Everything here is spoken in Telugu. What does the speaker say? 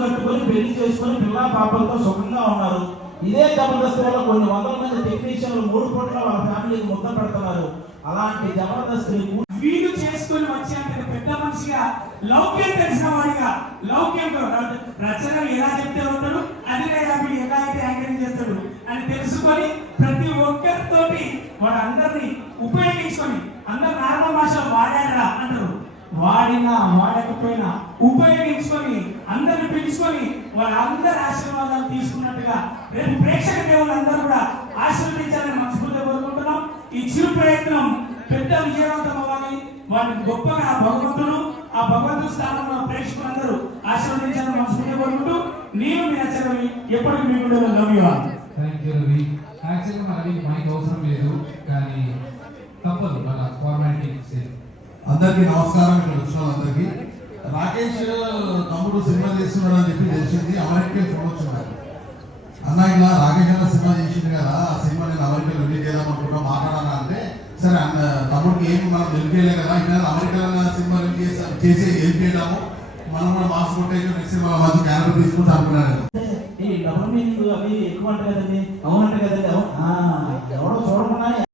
కట్టుకొని పెళ్లి చేసుకొని పిల్ల పాపలతో సుఖంగా ఉన్నారు. ఇదే జబర్దస్త్ వల్ల కొన్ని వందల మంది టెక్నీషియన్లు 3 పూట్ల వాళ్ళ ఫ్యామిలీకి ముద్ద పెడుతున్నారు. అలాంటి జబర్దస్త్ వీడు చేసుకొని వచ్చేంత పెద్ద మనిషిగా, లౌక్యం తెలిసిన వాడిగా, లౌక్యంతో రచనలు ఎలా చెప్తే ఉంటాడు, అది లేదా వీడు ఎలా అయితే యాంకరింగ్ చేస్తాడు అని తెలుసుకొని ప్రతి ఒక్కరితోటి వాడు అందరినీ ఉపయోగించుకొని, అందరు నార్మల్ భాషలో వాడారా అంటారు, వాడినా వాడకపోయినా ఉపయోగించుకొని అందరిని పిలుచుకొని వాళ్ళందరి ఆశీర్వాదాలు తీసుకున్నట్టుగా రేపు ప్రేక్షక దేవులందరూ కూడా ఆశీర్వదించాలని మనస్ఫూర్తిగా కోరుకుంటున్నాం. ఈ చిరు ప్రయత్నం పెద్ద విజయవంతం అవ్వాలి. వాటిని గొప్పగా భగవంతుడు, ఆ భగవంతుడి స్థానంలో ప్రేక్షకులందరూ ఆశీర్వదించాలని మనస్ఫూర్తిగా కోరుకుంటూ నేను మీ అచ్చరవి ఎప్పటికీ మీ కూడా love you all. Thank you Ravi. యాక్చువల్గా మనకి మైక్ అవసరం లేదు, కానీ తప్పదు మన ఫార్మాలిటీస్. అందరికీ నమస్కారం. ఇక్కడ వచ్చిన అందరికీ రాకేష్ తమ్ముడు సినిమా చేస్తున్నాడు అని చెప్పి తెలిసింది. అమెరికా ఫోన్ వచ్చినారు, అన్న ఇలా రాకేష్ అన్న సినిమా చేసింది కదా, ఆ సినిమా నేను అమెరికాలో రిలీజ్ చేద్దాం అనుకుంటున్నా, మాట్లాడాలా అంటే సరే అన్న తమ్ముడికి ఏమి మనం హెల్ప్ చేయలే కదా, ఇంకా అమెరికాలో సినిమా రిలీజ్ చేసి హెల్ప్ చేయడాము, మనం కూడా మార్క్స్ కొట్టేసి నెక్స్ట్ సినిమా మంచి క్యారెక్టర్ తీసుకుంటా అనుకున్నాను. డబుల్ మీనింగ్ అవి ఎక్కువ అంటే కదండి, అవునంటే కదండి, ఎవడో చూడకుండా